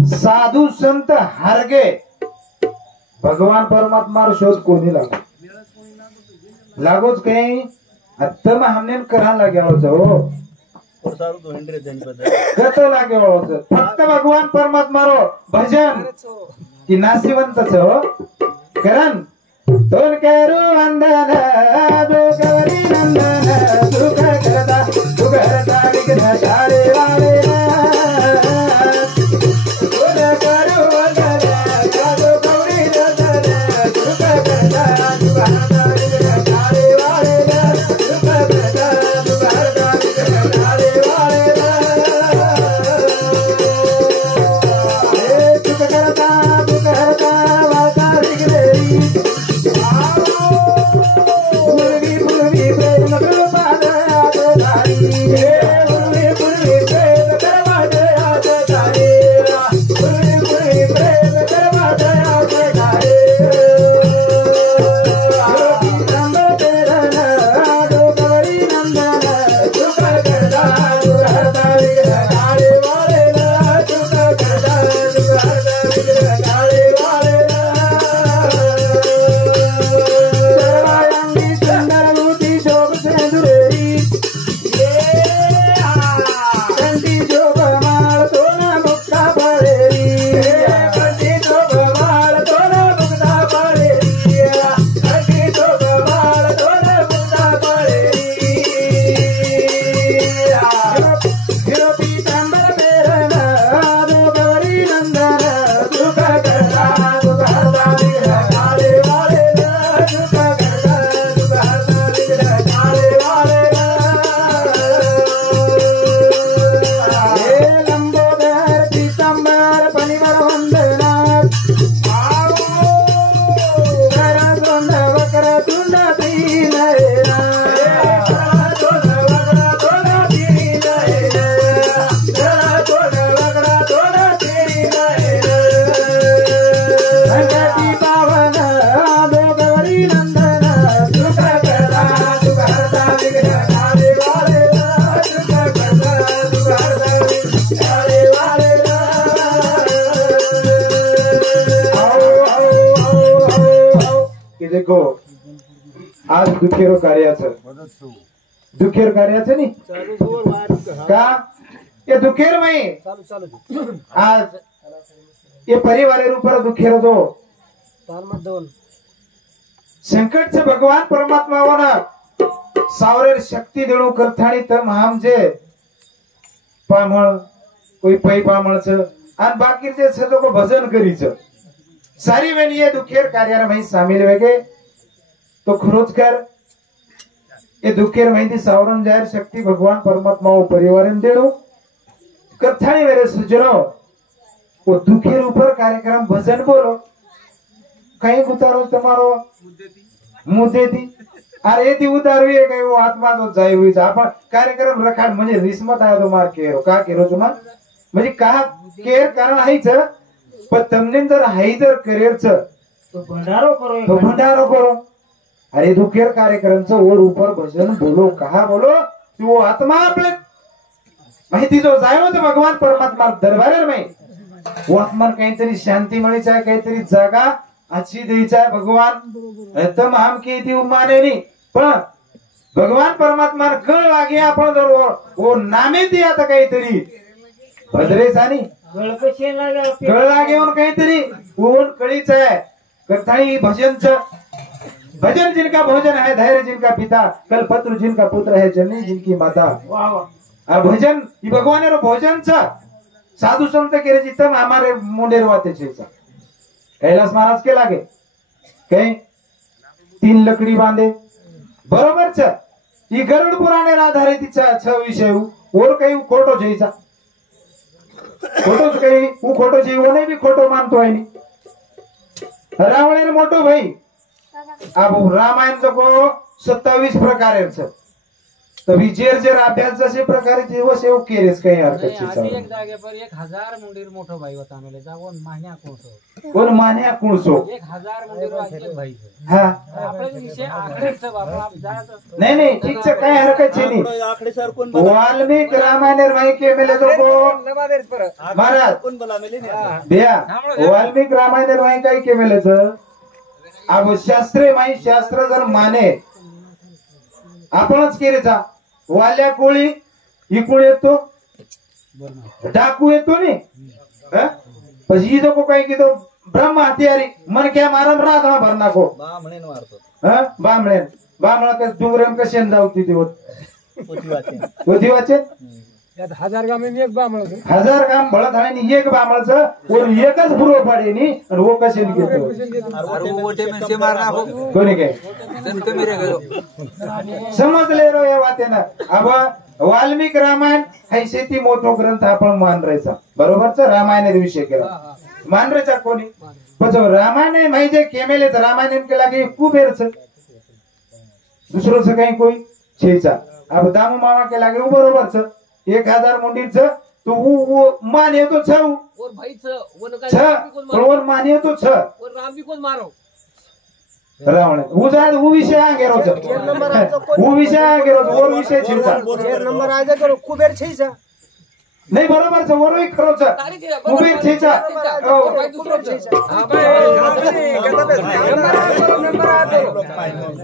साधू संत हारगे भगवान परमात्मा शोध कोणी लागोच काही अत्तम हमने करा लागे हो कत लागे फक्त भगवान परमात्मा रो भजन की नासिवंत हो करण तोल करू वंदन दो गौरी नंदन सुख करता विघ्न चारे वाले आज दुखेर कार्याचं नाही का ये दुखेर में आज ये परिवार ऊपर दुखेर दो संकट से भगवान परमात्मा होना सावरेर शक्ति देणो करथाणी तम हम जे पामळ कोई पै पामळच आणि बाकीचे सदो को भजन करीच सारी वेळ ये दुखेर कार्याला में शामिल वेगे तो खरोच कर ये दुखेर में सावरन जाहिर शक्ति भगवान परमात्मा वो परिवार देणो करथाणी मेरे सजनो वो दुखेर ऊपर कार्यक्रम भजन बोलो कहीं उतारो तुम्हारो मुद्दे थी अरे ती उतारू ये काही वो आत्मा तो जाई हुई आपण कार्यक्रम रखाड म्हणजे रिस्मत आयो तो मार केरो का केरो तुम्हा म्हणजे का केर कारण आहेच पण तमने जर हाई जर करिअरच तो भंडारो करो अरे दुखेर कार्यक्रमचं वर ऊपर भजन बोलो कहा बोलो तू आत्मा आपले माहिती जो जायो तो भगवान परमात्मा दरबार में वो आत्मा काहीतरी शांती मिळायची आहे काहीतरी जागा अच्छी द्यायची आहे भगवान तम हम की ती माने नाही पण भगवान परमात्मा कळ लागे आपण जर वो नामे ती आता काहीतरी भद्रेसानी कळ लागे काहीतरी ऊन कळीच आहे कथाई भजनच भजन जिनका भोजन है धैर्य जिनका पिता कल्पत्रु जिनका पुत्र है जननी जिनकी माता भजन भगवान भोजन साधु संत के जितम हमारे मुंडेर वाते कैलाश महाराज के लागे कहीं 3 लकड़ी बांधे बरोबर छ गरुड़ पुराणे आधारित 6 विषय और कहीं खोटो जैसा खोटो कहीं वो खोटो जी वो नहीं भी खोटो मानतो है नहीं रावण मोटो भाई अब रामायण को 27 प्रकार तभी जेर जेर अभ्यास जसे प्रकारे दिवस येऊ केलेच काही हरकत आणि नाही. एक जागेवर 1000 मुंडीर मोठो भाई होता आम्हाला जाऊन मान्या कोणतो कोण मान्या कुणसो 1000 मुंडीर वाजले भाई हा आपला विषय आखरेच बाबा आप जात नाही नाही ठीकच काय हरकत नाही. आखडे सर कोण वाल्मिक रामायण माही के मेले तो को महाराज कोण बोला मेले बिया वाल्मिक रामायण माही काय के मेले अब शास्त्रे माही शास्त्र जर माने आपणच केलेचा वाल्या कोळी इकडे येतो डाकू येतो नी પછી ઈ લોકો કઈ કીધું બ્રહ્મ હથિયારી मन क्या मारण राधा भर नाखो बामणेन मारतो बामणेन बामणा कस डुंगरेम कशेन जाऊती ती होत होती वाचे 1000 गामे एक बामळ 1000 काम बळत आहे नी एक बामळचं कोण एकच बुरो पाडे नी आणि वो कशेन घेतो अरे ओटे में से मारना हो कोणी काय जन कमी रे गयो समजले रो या वातेना अब वाल्मिक रामायण हे शेती मोठो ग्रंथ आपण मान राहायचा बरोबरच रामायण विषय केला मान राहायचा कोणी पण रामायण म्हणजे केमेलेच रामायण केला की कुबेरच दुसरंच काही कोई छेचा अब दामू मामा केला की बरोबरच 1000 मुंडीच तू मान येतो छ और भाईच वन काय पण मान येतो छ और राम भी कोण मारो रावण उजाड उ विषय आगे रोज उ विषय आगे रोज और विषय छेचा नंबर आजे करो कुबेर छेचा नाही बरोबरच वरही खरोच कुबेर छेचा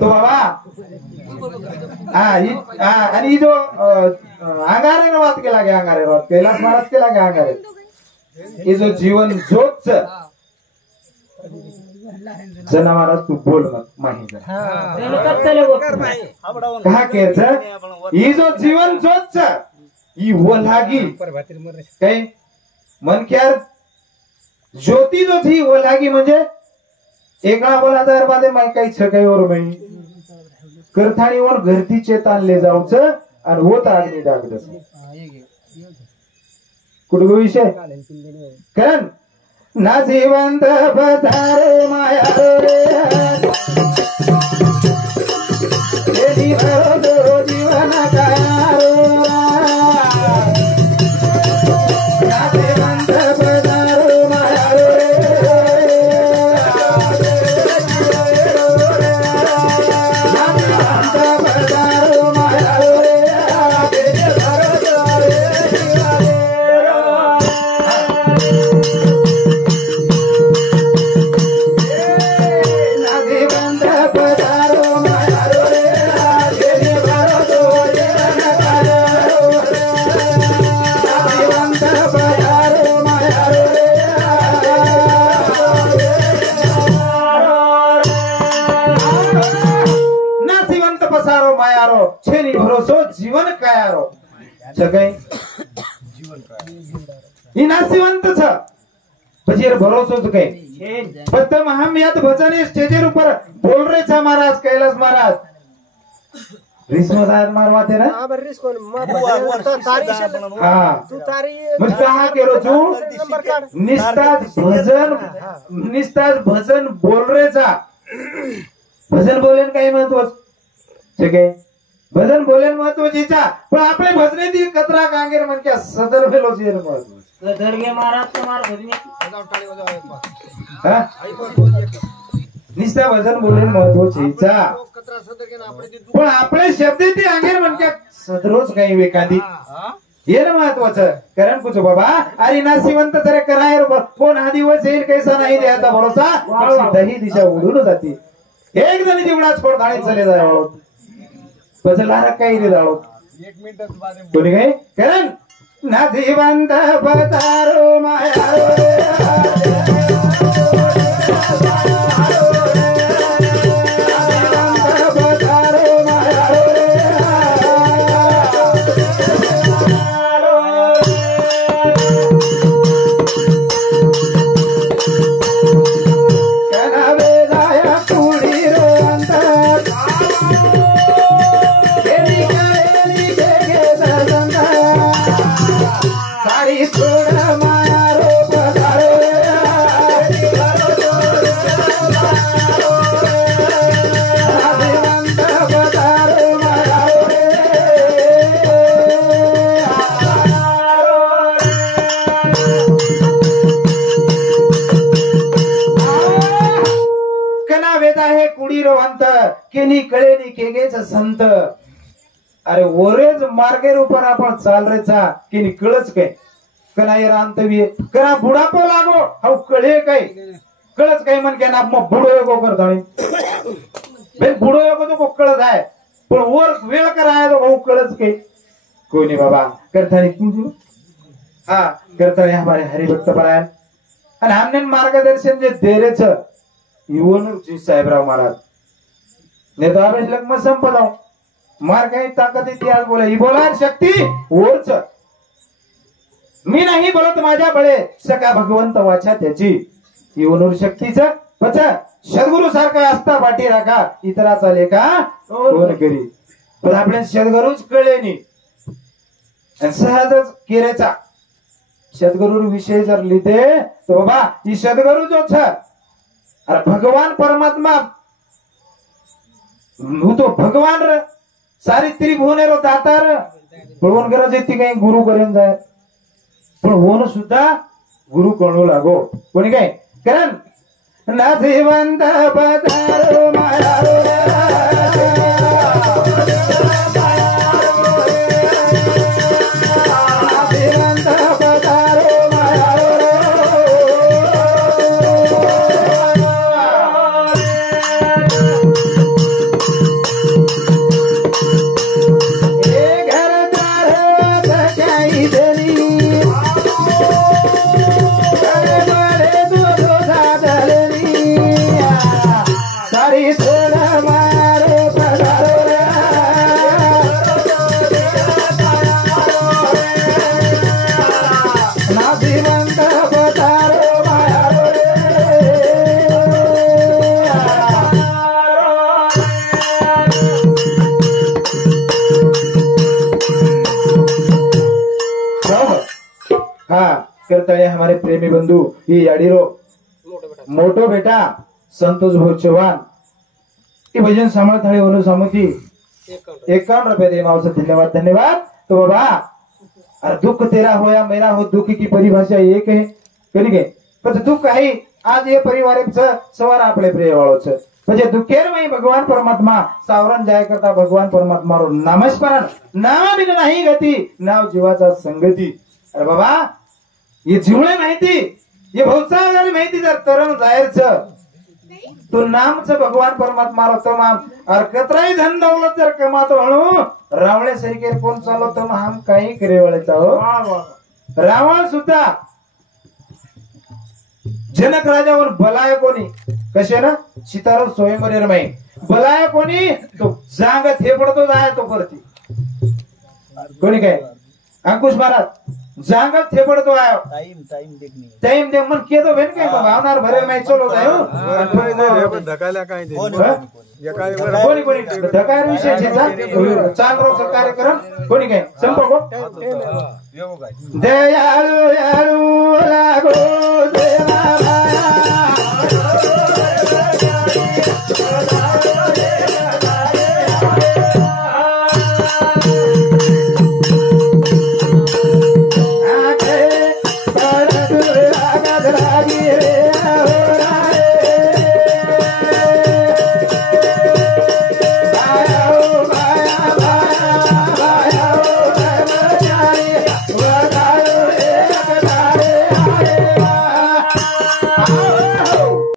तो बाबा आणि जो अंगारे वाद केला गे अंगारे वाद कैलास महाराज केला गे अंगारे हे जो जीवन जोच जनावरात तू बोल मग माहिती कहा केच ही जो जीवन जोच ही ओलागी काही मनक्यार ज्योती जो थी ओलागी म्हणजे एका बोला तर बादे माई काही छकाईवर माई करथाणीवर घरती चेतान ले जाऊच आणि होत आगनी डागदस कुठे विषय कारण ना जीवंत पधारे माया रे जीवन कारो ना जीवंत पधारो माया रे ना जीवंत पधारो माया छेनी भरोसो जीवन कायारो छकई ही नासिवंत छ પછી ભરોસો તો કઈ પતમ હમ યાદ ભજન સ્ટેજ ઉપર બોલ રે છે મહારાજ કૈલાસ મહારાજ रिश्मदार मारवाते ना हां बरीस कोण तो तारी हां तू तारी मग कहा केलो तू निस्ताज भजन बोल रे चा भजन बोलेन काही महत्वाचं ठीक आहे भजन बोलेन महत्वाचीचा पण आपले भजने ती कतरा कांगेर म्हणजे सदर भेलो जे महत्वाचं धडगे महाराज तुम्हाला भजनी हां निस्ता भजन बोलेन महत्वाचीचा पण आपले शब्द ते अंगेर म्हणजे सदरोज काही वेकांदी हे ना महत्वाचं कारण कुछ बाबा अरे नासिवंत जरे करायर कोण हा दिवस येईल कैसा नाही द्यायचा भरोसा दही दिशा उडून जाते एक जणी जेवढाच फोड धाळीत चले जाय बदलारा काही रे जाळो 1 मिनिट कोणी काय कारण नासिवंत पधारो माया केनी कळेनी केगेच संत अरे ओरेज मार्गेर ऊपर आपण चाल रे चा केनी कळच काय कना ये रांतवी कना बुढापो लागो हाऊ कळे काय कळच काय मन के ना मग बुडो योगो करताणी बे बुडो योगो तो कळत आहे पण वर वेळ कराय तो भाऊ कळच काय कोई नहीं बाबा करताणी तू हा करताणी हमारे हरिभक्त परायण आणि हमने मार्गदर्शन जे देरेच युवन जी साहेबराव महाराज ने तो आवेश लग मत संपदाओ मार काही ताकद इतिहास बोला ही बोला शक्ती ओरच मी नाही बोलत माझ्या बळे सका भगवंत वाचा त्याची युवनूर शक्तीच पच सद्गुरु सारखा असता पाठी राखा इतराचा लेखा कोण करी पण आपल्या सद्गुरुच कळे नाही आणि सहजच केरेचा सद्गुरु विषय जर लिहिते तो बाबा ही सद्गुरु जो छ अरे भगवान परमात्मा तो भगवान र सारी त्रिभुवन रो दातार पण गरज येते काही गुरु करेन जाय पण होण सुद्धा गुरु कळू लागो कोणी काय कारण नाथिवंत पधारो मायारो हमारे प्रेमी बंधु ये याडीरो मोटो बेटा संतोष भोर चौहान ये भजन सामर्थ थाळी वनु सामती 51 रुपये दे मावसा धन्यवाद धन्यवाद तो बाबा अरे दुख तेरा हो या मेरा हो दुख की परिभाषा एक है कधी के पण दुख आहे आज ये परिवारच सवार आपले प्रिय वाळो छ म्हणजे दुखेर में भगवान परमात्मा सावरण जाय करता भगवान परमात्मा रो नामस्मरण नाम बिन नाही गती नाव जीवाचा संगती अरे बाबा ये जीवणे माहिती ये भौसा जर माहिती जर तरण जायरच तो नामच भगवान परमात्मा रो तमाम और कतराई धन दौलत जर कमातो हणू रावळे सरीकेर कोण चालो तो हम काही करे वळेचा हो रावण सुद्धा जनक राजावर बलाय कोणी कसे ना सीताराम स्वयंवरेर माई बलाय कोणी तो जांग थे पडतो जाय तो करती कोणी काय अंकुश महाराज जांगत थे पडतो आयो टाइम दे मन के तो बेन काय भावनार भरे नाही चलो जायो धकायला काय दे कोणी कोणी धकार विषय छे चाल रो कार्यक्रम कोणी काय संपर्क दयाळू याळू लागो देवा